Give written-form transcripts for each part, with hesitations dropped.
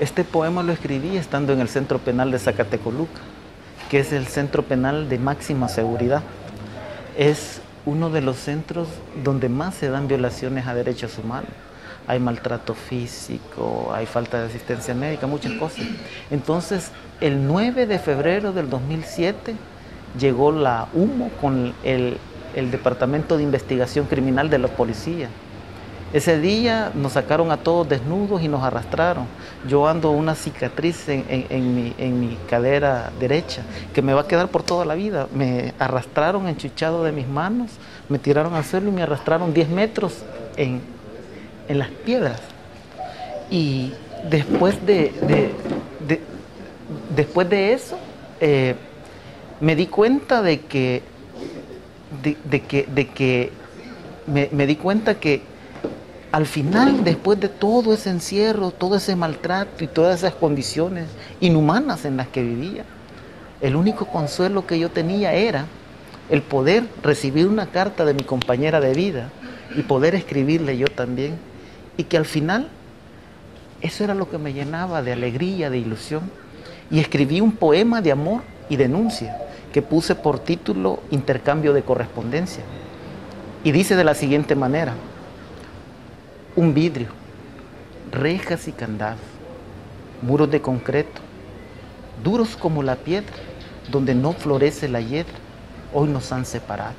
Este poema lo escribí estando en el Centro Penal de Zacatecoluca, que es el centro penal de máxima seguridad. Es uno de los centros donde más se dan violaciones a derechos humanos. Hay maltrato físico, hay falta de asistencia médica, muchas cosas. Entonces, el 9 de febrero del 2007 llegó la HUMO con el Departamento de Investigación Criminal de la policía. Ese día nos sacaron a todos desnudos y nos arrastraron. Yo ando una cicatriz en mi cadera derecha que me va a quedar por toda la vida. Me arrastraron enchuchado de mis manos, me tiraron al suelo y me arrastraron 10 metros en las piedras. Y después de eso, me di cuenta me di cuenta que al final, después de todo ese encierro, todo ese maltrato y todas esas condiciones inhumanas en las que vivía, el único consuelo que yo tenía era el poder recibir una carta de mi compañera de vida y poder escribirle yo también. Y que al final, eso era lo que me llenaba de alegría, de ilusión. Y escribí un poema de amor y denuncia que puse por título Intercambio de correspondencia. Y dice de la siguiente manera: un vidrio, rejas y candados, muros de concreto, duros como la piedra, donde no florece la hiedra, hoy nos han separado.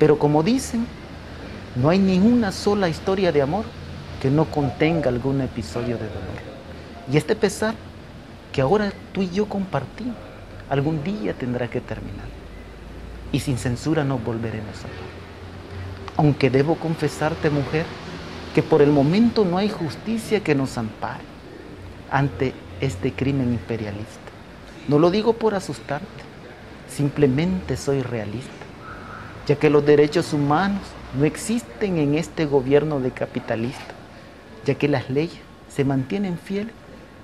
Pero como dicen, no hay ni una sola historia de amor que no contenga algún episodio de dolor. Y este pesar que ahora tú y yo compartimos, algún día tendrá que terminar. Y sin censura nos volveremos a amar. Aunque debo confesarte, mujer, que por el momento no hay justicia que nos ampare ante este crimen imperialista. No lo digo por asustarte, simplemente soy realista, ya que los derechos humanos no existen en este gobierno de capitalista, ya que las leyes se mantienen fieles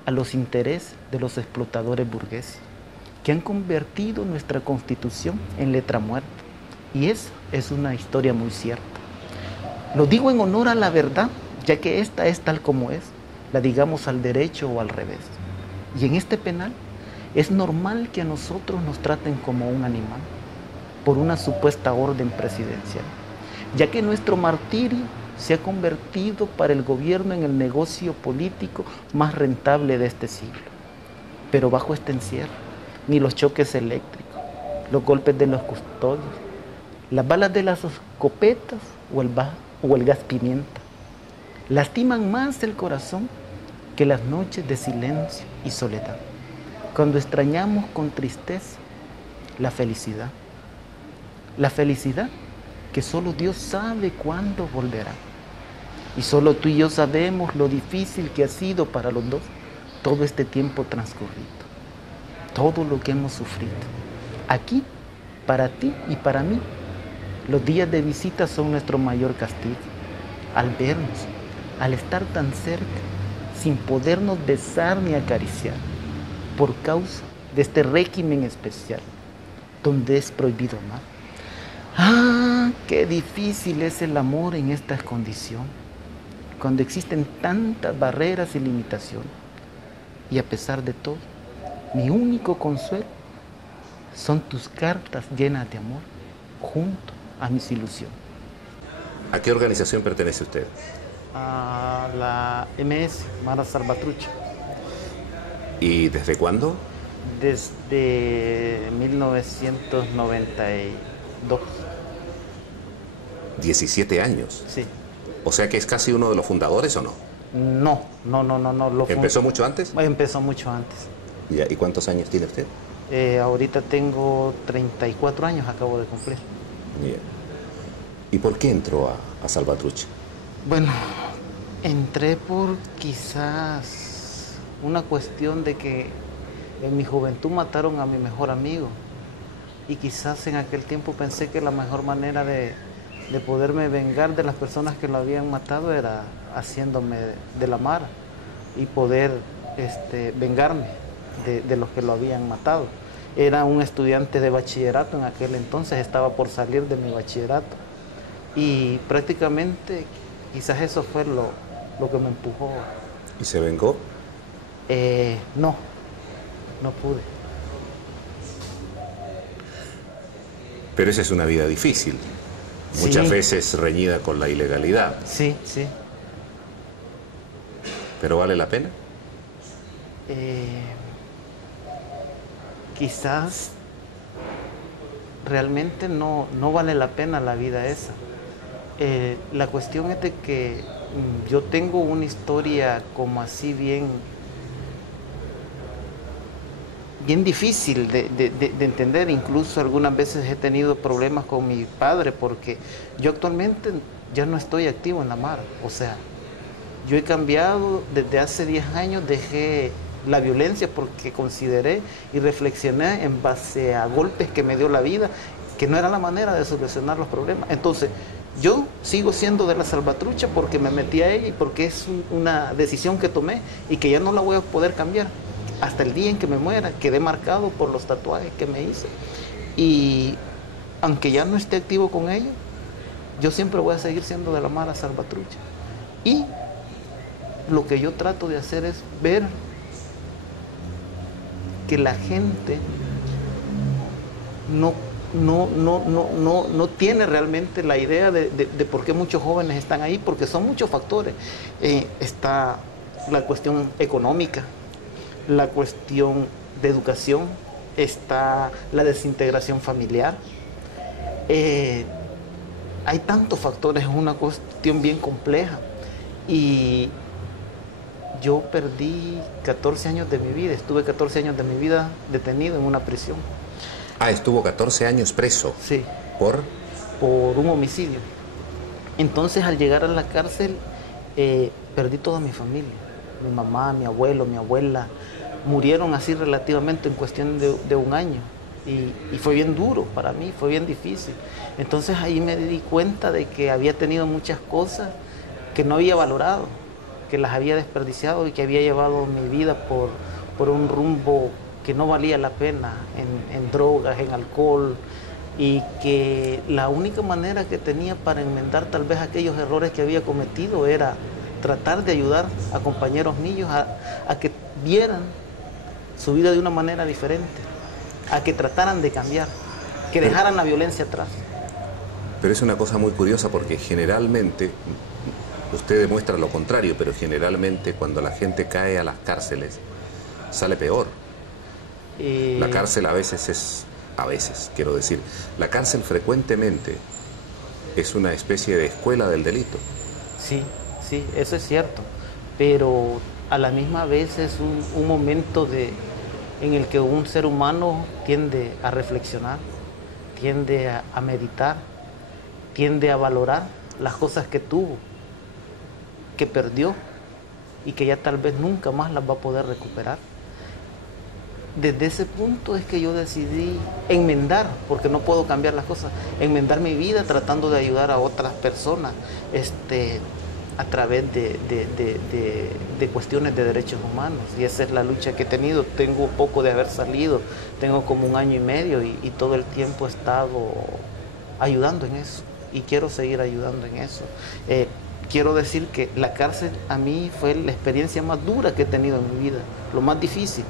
a los intereses de los explotadores burgueses, que han convertido nuestra Constitución en letra muerta. Y esa es una historia muy cierta. Lo digo en honor a la verdad, ya que esta es tal como es, la digamos al derecho o al revés. Y en este penal es normal que a nosotros nos traten como un animal por una supuesta orden presidencial, ya que nuestro martirio se ha convertido para el gobierno en el negocio político más rentable de este siglo. Pero bajo este encierro, ni los choques eléctricos, los golpes de los custodios, las balas de las escopetas o el gas pimienta lastiman más el corazón que las noches de silencio y soledad, cuando extrañamos con tristeza la felicidad que solo Dios sabe cuándo volverá. Y solo tú y yo sabemos lo difícil que ha sido para los dos todo este tiempo transcurrido, todo lo que hemos sufrido. Aquí, para ti y para mí, los días de visita son nuestro mayor castigo. Al vernos, al estar tan cerca, sin podernos besar ni acariciar, por causa de este régimen especial, donde es prohibido amar. ¡Ah, qué difícil es el amor en estas condiciones! Cuando existen tantas barreras y limitaciones. Y a pesar de todo, mi único consuelo son tus cartas llenas de amor, junto a mis ilusiones. ¿A qué organización pertenece usted? A la MS, Mara Salvatrucha. ¿Y desde cuándo? Desde 1992. 17 años. Sí. O sea que es casi uno de los fundadores, ¿o no? No. ¿Empezó mucho antes? Empezó mucho antes. Ya, ¿y cuántos años tiene usted? Ahorita tengo 34 años, acabo de cumplir. Bien. ¿Y por qué entró a Salvatrucha? Bueno, entré por quizás una cuestión de que en mi juventud mataron a mi mejor amigo. Y quizás en aquel tiempo pensé que la mejor manera de poderme vengar de las personas que lo habían matado era haciéndome de la Mara y poder vengarme de los que lo habían matado. Era un estudiante de bachillerato en aquel entonces, estaba por salir de mi bachillerato y prácticamente quizás eso fue lo que me empujó. ¿Y se vengó? No, no pude. Pero esa es una vida difícil, muchas Sí. veces reñida con la ilegalidad. Sí, sí. ¿Pero vale la pena? Eh, Quizás realmente no vale la pena la vida esa. La cuestión es de que yo tengo una historia como así bien difícil de entender. Incluso algunas veces he tenido problemas con mi padre porque yo actualmente ya no estoy activo en la mar. O sea, yo he cambiado desde hace 10 años, dejé la violencia porque consideré y reflexioné en base a golpes que me dio la vida, que no era la manera de solucionar los problemas. Entonces, yo sigo siendo de la salvatrucha porque me metí a ella y porque es una decisión que tomé y que ya no la voy a poder cambiar. Hasta el día en que me muera, quedé marcado por los tatuajes que me hice. Y aunque ya no esté activo con ella, yo siempre voy a seguir siendo de la mala salvatrucha. Y lo que yo trato de hacer es ver que la gente no tiene realmente la idea de por qué muchos jóvenes están ahí, porque son muchos factores. Está la cuestión económica, la cuestión de educación, está la desintegración familiar. Hay tantos factores, es una cuestión bien compleja. Y yo perdí 14 años de mi vida, estuve 14 años de mi vida detenido en una prisión. Ah, estuvo 14 años preso. Sí, ¿Por? por un homicidio. Entonces, al llegar a la cárcel, perdí toda mi familia. Mi mamá, mi abuelo, mi abuela, murieron así relativamente en cuestión de un año. Y fue bien duro para mí, fue bien difícil. Entonces ahí me di cuenta de que había tenido muchas cosas que no había valorado, que las había desperdiciado y que había llevado mi vida por un rumbo que no valía la pena en drogas, en alcohol, y que la única manera que tenía para enmendar tal vez aquellos errores que había cometido era tratar de ayudar a compañeros míos a que vieran su vida de una manera diferente, a que trataran de cambiar, que dejaran la violencia atrás. Pero es una cosa muy curiosa porque generalmente, usted demuestra lo contrario, pero generalmente cuando la gente cae a las cárceles, sale peor. La cárcel quiero decir, la cárcel frecuentemente es una especie de escuela del delito. Sí, sí, eso es cierto, pero a la misma vez es un momento en el que un ser humano tiende a reflexionar, tiende a meditar, tiende a valorar las cosas que tuvo, que perdió y que ya tal vez nunca más las va a poder recuperar. Desde ese punto es que yo decidí enmendar, porque no puedo cambiar las cosas, enmendar mi vida tratando de ayudar a otras personas a través de cuestiones de derechos humanos. Y esa es la lucha que he tenido. Tengo poco de haber salido, tengo como 1 año y medio y todo el tiempo he estado ayudando en eso y quiero seguir ayudando en eso. Quiero decir que la cárcel a mí fue la experiencia más dura que he tenido en mi vida, lo más difícil.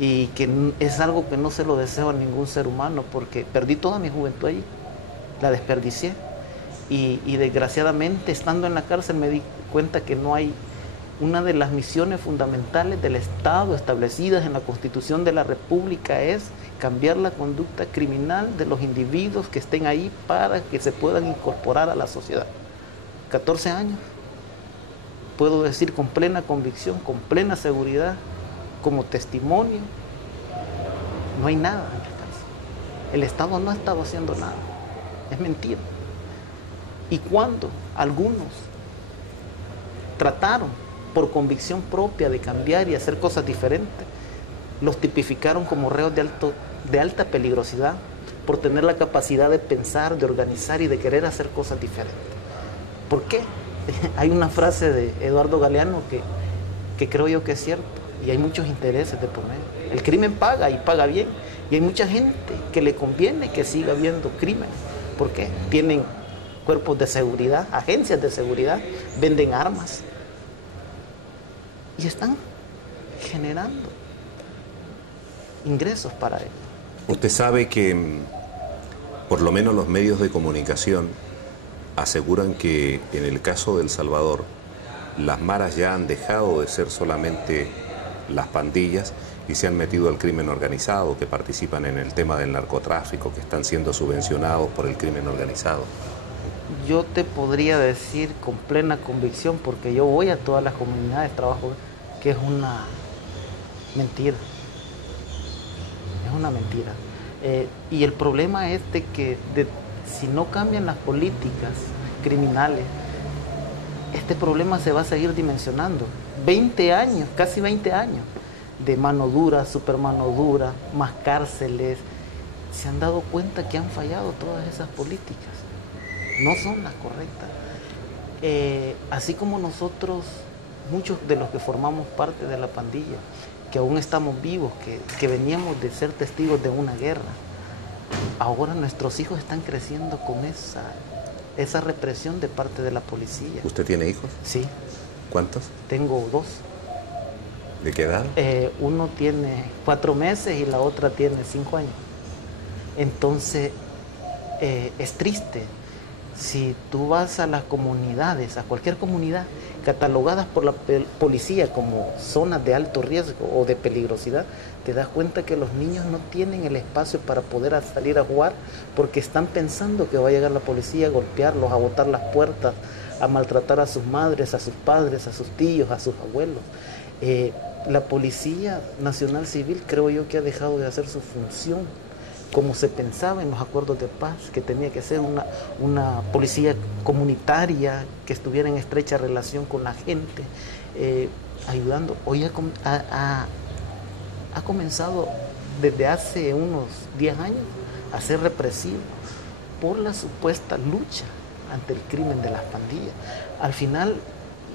Y que es algo que no se lo deseo a ningún ser humano porque perdí toda mi juventud allí, la desperdicié y desgraciadamente estando en la cárcel me di cuenta que no hay una de las misiones fundamentales del Estado establecidas en la Constitución de la República es cambiar la conducta criminal de los individuos que estén ahí para que se puedan incorporar a la sociedad. 14 años, puedo decir con plena convicción, con plena seguridad, como testimonio, no hay nada en la cárcel. El Estado no ha estado haciendo nada. Es mentira. Y cuando algunos trataron por convicción propia de cambiar y hacer cosas diferentes, los tipificaron como reos de alta peligrosidad por tener la capacidad de pensar, de organizar y de querer hacer cosas diferentes. ¿Por qué? Hay una frase de Eduardo Galeano que creo yo que es cierto. Y hay muchos intereses de poner. El crimen paga y paga bien. Y hay mucha gente que le conviene que siga habiendo crímenes. ¿Por qué? Tienen cuerpos de seguridad, agencias de seguridad, venden armas. Y están generando ingresos para él. Usted sabe que por lo menos los medios de comunicación aseguran que en el caso de El Salvador las maras ya han dejado de ser solamente las pandillas y se han metido al crimen organizado, que participan en el tema del narcotráfico, que están siendo subvencionados por el crimen organizado. Yo te podría decir con plena convicción, porque yo voy a todas las comunidades, trabajo, que es una mentira. Es una mentira. Y el problema es de que si no cambian las políticas criminales, este problema se va a seguir dimensionando. 20 años, casi 20 años de mano dura, super mano dura, más cárceles. Se han dado cuenta que han fallado todas esas políticas. No son las correctas. Así como nosotros, muchos de los que formamos parte de la pandilla, que aún estamos vivos, que veníamos de ser testigos de una guerra, ahora nuestros hijos están creciendo con esa represión de parte de la policía. ¿Usted tiene hijos? Sí. ¿Cuántos? Tengo 2. ¿De qué edad? Uno tiene 4 meses y la otra tiene 5 años. Entonces, es triste. Si tú vas a las comunidades, a cualquier comunidad, catalogadas por la policía como zonas de alto riesgo o de peligrosidad, te das cuenta que los niños no tienen el espacio para poder salir a jugar porque están pensando que va a llegar la policía a golpearlos, a botar las puertas, a maltratar a sus madres, a sus padres, a sus tíos, a sus abuelos. La Policía Nacional Civil creo yo que ha dejado de hacer su función como se pensaba en los acuerdos de paz, que tenía que ser una policía comunitaria que estuviera en estrecha relación con la gente, ayudando. Hoy ha comenzado desde hace unos 10 años a ser represivo por la supuesta lucha ante el crimen de las pandillas. Al final,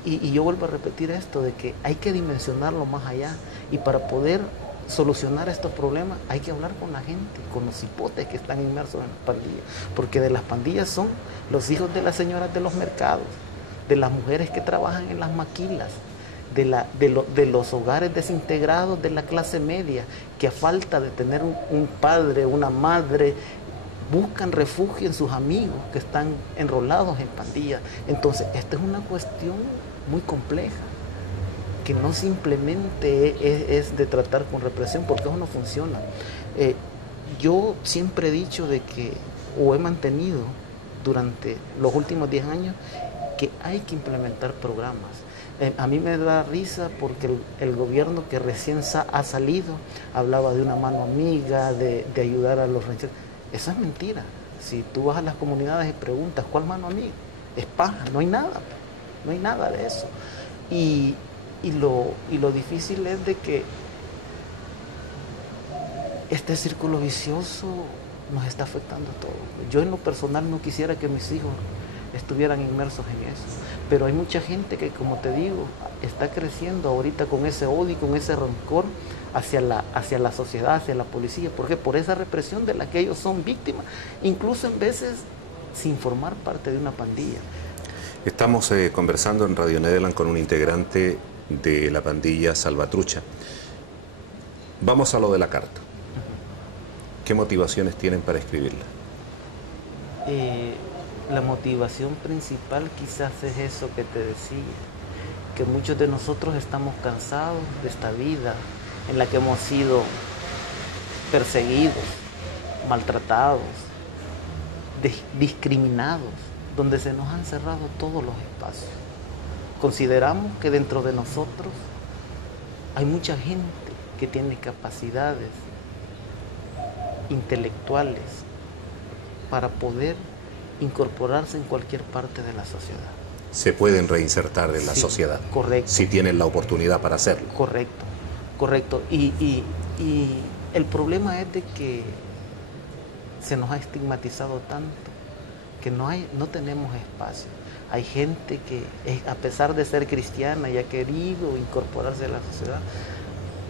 y yo vuelvo a repetir esto, de que hay que dimensionarlo más allá, y para poder solucionar estos problemas hay que hablar con la gente, con los hipotes que están inmersos en las pandillas, porque de las pandillas son los hijos de las señoras de los mercados, de las mujeres que trabajan en las maquilas, de los hogares desintegrados de la clase media, que a falta de tener un padre, una madre, buscan refugio en sus amigos que están enrolados en pandillas. Entonces, esta es una cuestión muy compleja, que no simplemente es de tratar con represión, porque eso no funciona. Yo siempre he dicho de que, o he mantenido durante los últimos 10 años, que hay que implementar programas. A mí me da risa porque el gobierno que recién ha salido hablaba de una mano amiga, de ayudar a los rancheros. Eso es mentira. Si tú vas a las comunidades y preguntas, ¿cuál mano amiga? Es paja, no hay nada de eso. Y lo difícil es de que este círculo vicioso nos está afectando a todos. Yo en lo personal no quisiera que mis hijos estuvieran inmersos en eso, pero hay mucha gente que, como te digo, está creciendo ahorita con ese odio y con ese rencor hacia la sociedad, hacia la policía. ¿Por qué? Por esa represión de la que ellos son víctimas, incluso en veces sin formar parte de una pandilla. Estamos conversando en Radio Nederland con un integrante de la pandilla Salvatrucha. Vamos a lo de la carta. ¿Qué motivaciones tienen para escribirla? La motivación principal quizás es eso que te decía, que muchos de nosotros estamos cansados de esta vida en la que hemos sido perseguidos, maltratados, discriminados, donde se nos han cerrado todos los espacios. Consideramos que dentro de nosotros hay mucha gente que tiene capacidades intelectuales para poder incorporarse en cualquier parte de la sociedad. Se pueden reinsertar en la sociedad. Correcto. Si tienen la oportunidad para hacerlo. Correcto. Y el problema es de que se nos ha estigmatizado tanto que no tenemos espacio. Hay gente que, a pesar de ser cristiana, y ha querido incorporarse a la sociedad.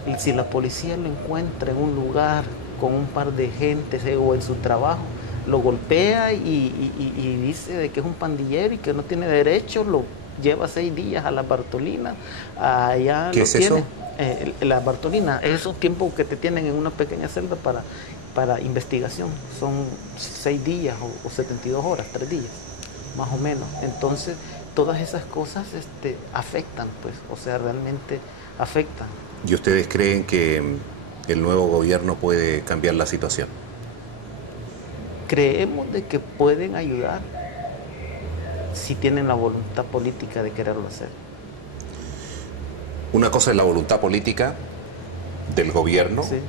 Y si la policía lo encuentra en un lugar con un par de gente o en su trabajo, lo golpea y dice de que es un pandillero y que no tiene derecho, lo lleva 6 días a la Bartolina, allá ¿Qué lo es tiene. eso? La Bartolina es un tiempo que te tienen en una pequeña celda para investigación. Son 6 días o 72 horas, 3 días, más o menos. Entonces, todas esas cosas afectan, pues, o sea, realmente afectan. ¿Y ustedes creen que el nuevo gobierno puede cambiar la situación? Creemos de que pueden ayudar si tienen la voluntad política de quererlo hacer. Una cosa es la voluntad política del gobierno, Sí.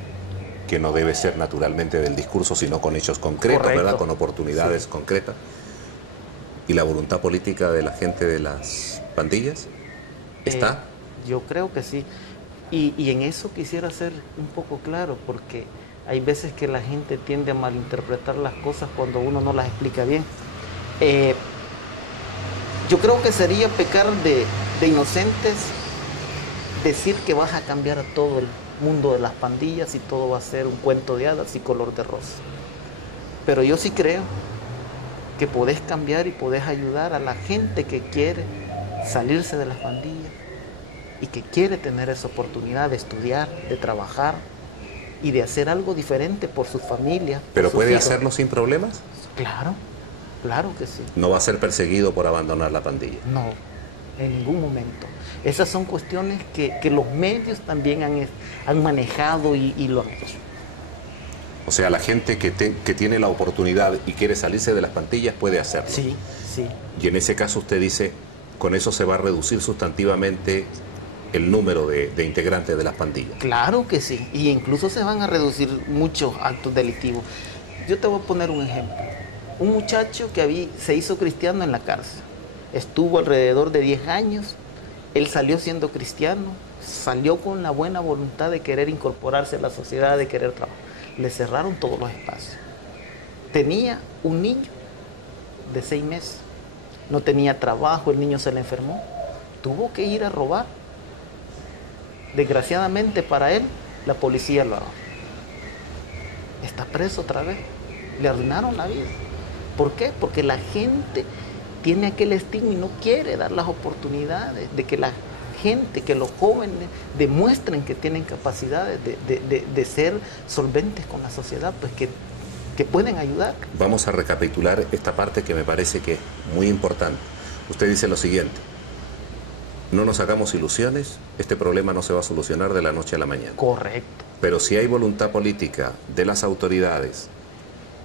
que no debe ser naturalmente del discurso, sino con hechos concretos, Correcto. ¿verdad? Con oportunidades concretas. ¿Y la voluntad política de la gente de las pandillas está? Yo creo que sí. Y en eso quisiera ser un poco claro, porque hay veces que la gente tiende a malinterpretar las cosas cuando uno no las explica bien. Yo creo que sería pecar de inocentes decir que vas a cambiar a todo el mundo de las pandillas y todo va a ser un cuento de hadas y color de rosa. Pero yo sí creo que podés cambiar y podés ayudar a la gente que quiere salirse de las pandillas y que quiere tener esa oportunidad de estudiar, de trabajar y de hacer algo diferente por su familia. ¿Pero puede hijos. hacerlo sin problemas? Claro, claro que sí. ¿No va a ser perseguido por abandonar la pandilla? No, en ningún momento. Esas son cuestiones que los medios también han manejado y lo han hecho. O sea, la gente que tiene la oportunidad y quiere salirse de las pandillas puede hacerlo. Sí, sí. Y en ese caso usted dice, con eso se va a reducir sustantivamente el número de integrantes de las pandillas. Claro que sí, y incluso se van a reducir muchos actos delictivos. Yo te voy a poner un ejemplo. Un muchacho que se hizo cristiano en la cárcel, estuvo alrededor de 10 años, él salió siendo cristiano, salió con la buena voluntad de querer incorporarse a la sociedad, de querer trabajar. Le cerraron todos los espacios. Tenía un niño de 6 meses, no tenía trabajo, el niño se le enfermó, tuvo que ir a robar. Desgraciadamente para él, la policía lo agarró. Está preso otra vez. Le arruinaron la vida. ¿Por qué? Porque la gente tiene aquel estigma y no quiere dar las oportunidades de que la gente, que los jóvenes demuestren que tienen capacidades de ser solventes con la sociedad, pues que pueden ayudar. Vamos a recapitular esta parte que me parece que es muy importante. Usted dice lo siguiente: no nos hagamos ilusiones, este problema no se va a solucionar de la noche a la mañana. Correcto. Pero si hay voluntad política de las autoridades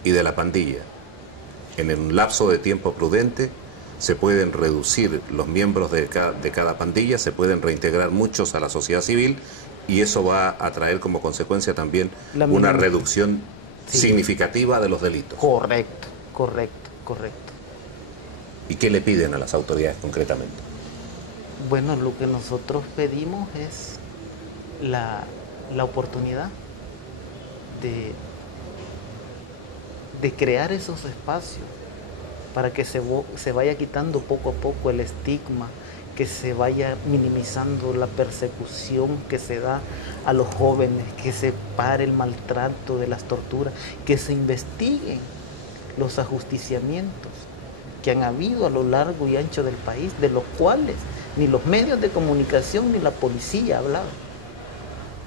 y de la pandilla, en un lapso de tiempo prudente, se pueden reducir los miembros de cada pandilla, se pueden reintegrar muchos a la sociedad civil y eso va a traer como consecuencia también una reducción significativa de los delitos. Correcto, correcto, correcto. ¿Y qué le piden a las autoridades concretamente? Bueno, lo que nosotros pedimos es la oportunidad de crear esos espacios para que se vaya quitando poco a poco el estigma, que se vaya minimizando la persecución que se da a los jóvenes, que se pare el maltrato de las torturas, que se investiguen los ajusticiamientos que han habido a lo largo y ancho del país, de los cuales ni los medios de comunicación ni la policía hablaban.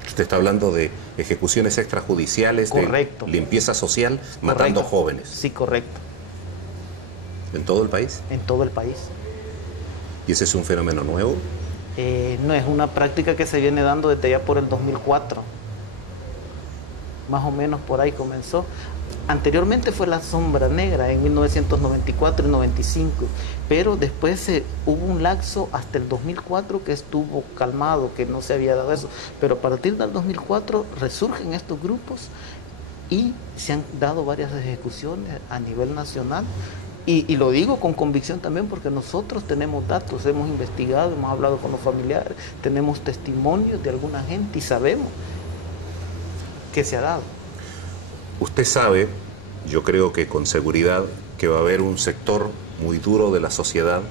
Usted está hablando de ejecuciones extrajudiciales, correcto, de limpieza social, matando jóvenes. Sí, correcto. ¿En todo el país? En todo el país. ¿Y ese es un fenómeno nuevo? No, es una práctica que se viene dando desde ya por el 2004. Más o menos por ahí comenzó. Anteriormente fue la sombra negra en 1994 y 95, pero después hubo un lapso hasta el 2004 que estuvo calmado, que no se había dado eso. Pero a partir del 2004 resurgen estos grupos y se han dado varias ejecuciones a nivel nacional. Y lo digo con convicción también porque nosotros tenemos datos, hemos investigado, hemos hablado con los familiares, tenemos testimonios de alguna gente y sabemos que se ha dado. Usted sabe, yo creo que con seguridad, que va a haber un sector muy duro de la sociedad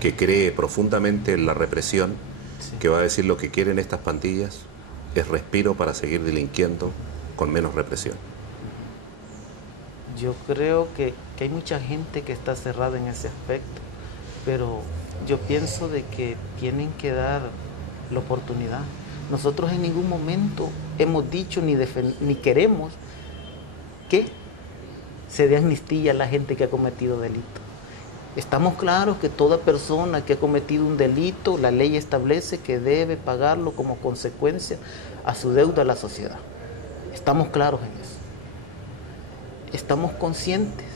que cree profundamente en la represión, sí, que va a decir lo que quieren estas pandillas es respiro para seguir delinquiendo con menos represión. Yo creo que hay mucha gente que está cerrada en ese aspecto, pero yo pienso de que tienen que dar la oportunidad. Nosotros en ningún momento hemos dicho ni queremos que se dé amnistía a la gente que ha cometido delito. Estamos claros que toda persona que ha cometido un delito, la ley establece que debe pagarlo como consecuencia a su deuda a la sociedad. Estamos claros en eso. Estamos conscientes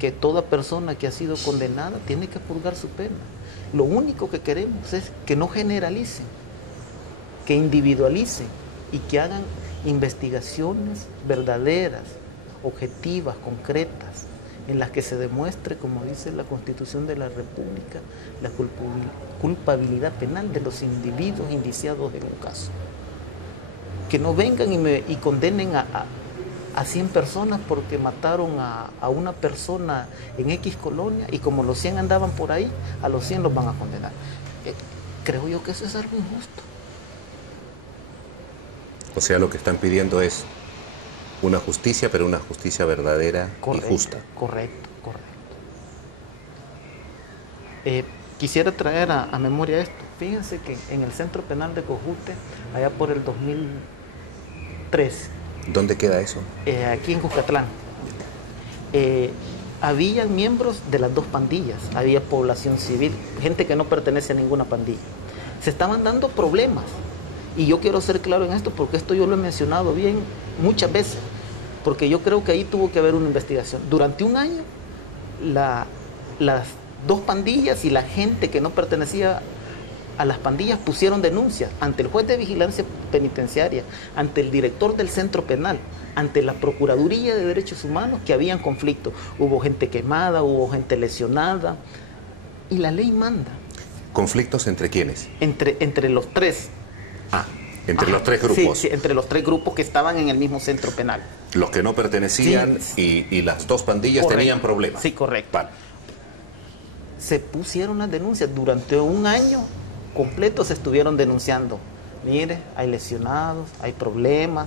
que toda persona que ha sido condenada tiene que purgar su pena. Lo único que queremos es que no generalicen, que individualicen y que hagan investigaciones verdaderas, objetivas, concretas, en las que se demuestre, como dice la Constitución de la República, la culpabilidad penal de los individuos indiciados en un caso. Que no vengan y condenen a 100 personas porque mataron a una persona en X colonia y como los 100 andaban por ahí, a los 100 los van a condenar. Creo yo que eso es algo injusto. O sea, lo que están pidiendo es una justicia, pero una justicia verdadera y justa. Correcto. Quisiera traer a memoria esto. Fíjense que en el Centro Penal de Cojute, allá por el 2003. ¿Dónde queda eso? Aquí en Cuscatlán. Habían miembros de las dos pandillas, había población civil, gente que no pertenece a ninguna pandilla. Se estaban dando problemas. Y yo quiero ser claro en esto porque esto yo lo he mencionado bien muchas veces, porque yo creo que ahí tuvo que haber una investigación. Durante un año, las dos pandillas y la gente que no pertenecía a las pandillas pusieron denuncias ante el juez de vigilancia penitenciaria, ante el director del centro penal, ante la Procuraduría de Derechos Humanos, que habían conflictos. Hubo gente quemada, hubo gente lesionada, y la ley manda. ¿Conflictos entre quiénes? Entre los tres. Entre los tres grupos. Sí, entre los tres grupos que estaban en el mismo centro penal. Los que no pertenecían y las dos pandillas tenían problemas. Sí, correcto. Vale. Se pusieron las denuncias. Durante un año completo se estuvieron denunciando. Mire, hay lesionados, hay problemas.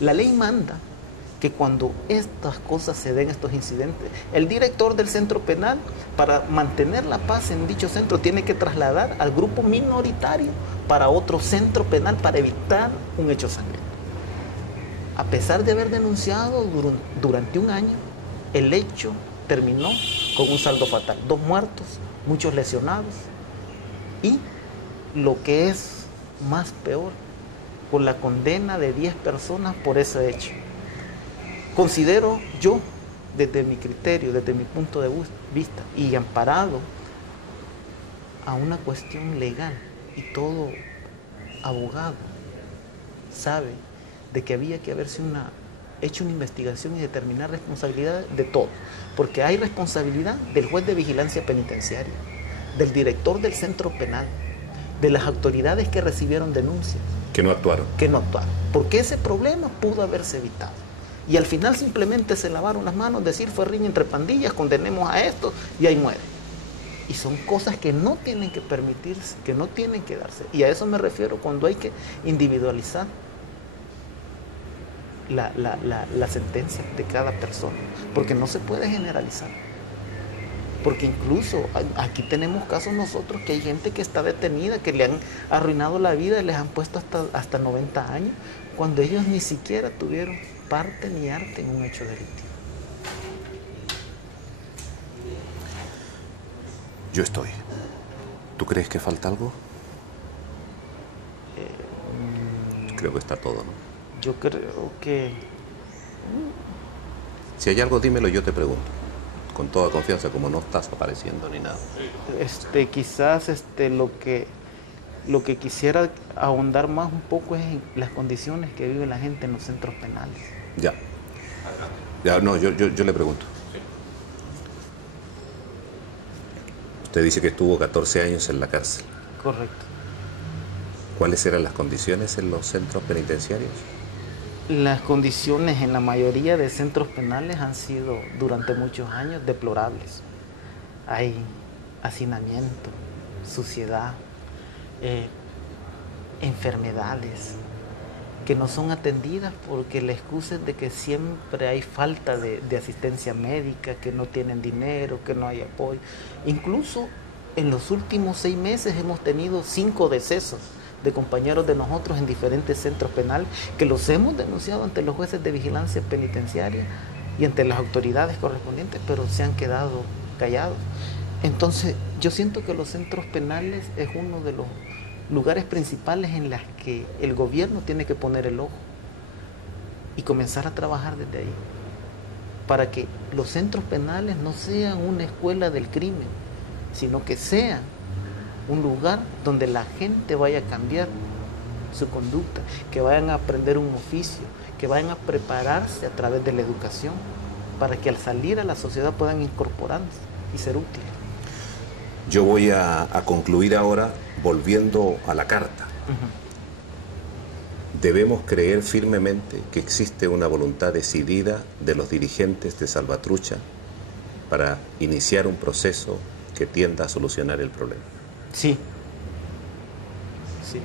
La ley manda que cuando estas cosas se den, estos incidentes, el director del centro penal, para mantener la paz en dicho centro, tiene que trasladar al grupo minoritario para otro centro penal para evitar un hecho sangriento. A pesar de haber denunciado durante un año, el hecho terminó con un saldo fatal. 2 muertos, muchos lesionados y, lo que es más peor, con la condena de 10 personas por ese hecho. Considero yo, desde mi criterio, desde mi punto de vista, y amparado a una cuestión legal, y todo abogado sabe de que había que haberse hecho una investigación y determinar responsabilidad de todo, porque hay responsabilidad del juez de vigilancia penitenciaria, del director del centro penal, de las autoridades que recibieron denuncias. Que no actuaron. Porque ese problema pudo haberse evitado. Y al final simplemente se lavaron las manos, decir fue riña entre pandillas, condenemos a esto y ahí muere. Y son cosas que no tienen que permitirse, que no tienen que darse. Y a eso me refiero cuando hay que individualizar la sentencia de cada persona, porque no se puede generalizar. Porque incluso aquí tenemos casos nosotros que hay gente que está detenida, que le han arruinado la vida y les han puesto hasta 90 años, cuando ellos ni siquiera tuvieron parte ni arte en un hecho delictivo. Yo estoy. ¿Tú crees que falta algo? Creo que está todo, ¿no? Yo creo que... Si hay algo, dímelo, yo te pregunto. Con toda confianza, como no estás apareciendo ni nada. Quizás lo que quisiera ahondar más un poco es en las condiciones que vive la gente en los centros penales. Ya, no, yo le pregunto. Usted dice que estuvo 14 años en la cárcel. Correcto. ¿Cuáles eran las condiciones en los centros penitenciarios? Las condiciones en la mayoría de centros penales han sido durante muchos años deplorables. Hay hacinamiento, suciedad, enfermedades que no son atendidas porque la excusa es de que siempre hay falta de asistencia médica, que no tienen dinero, que no hay apoyo. Incluso en los últimos 6 meses hemos tenido 5 decesos de compañeros de nosotros en diferentes centros penales que los hemos denunciado ante los jueces de vigilancia penitenciaria y ante las autoridades correspondientes, pero se han quedado callados. Entonces, yo siento que los centros penales es uno de los lugares principales en los que el gobierno tiene que poner el ojo y comenzar a trabajar desde ahí, para que los centros penales no sean una escuela del crimen, sino que sean un lugar donde la gente vaya a cambiar su conducta, que vayan a aprender un oficio, que vayan a prepararse a través de la educación, para que al salir a la sociedad puedan incorporarse y ser útiles. Yo voy a concluir ahora volviendo a la carta. Debemos creer firmemente que existe una voluntad decidida de los dirigentes de Salvatrucha para iniciar un proceso que tienda a solucionar el problema. Sí. Sí.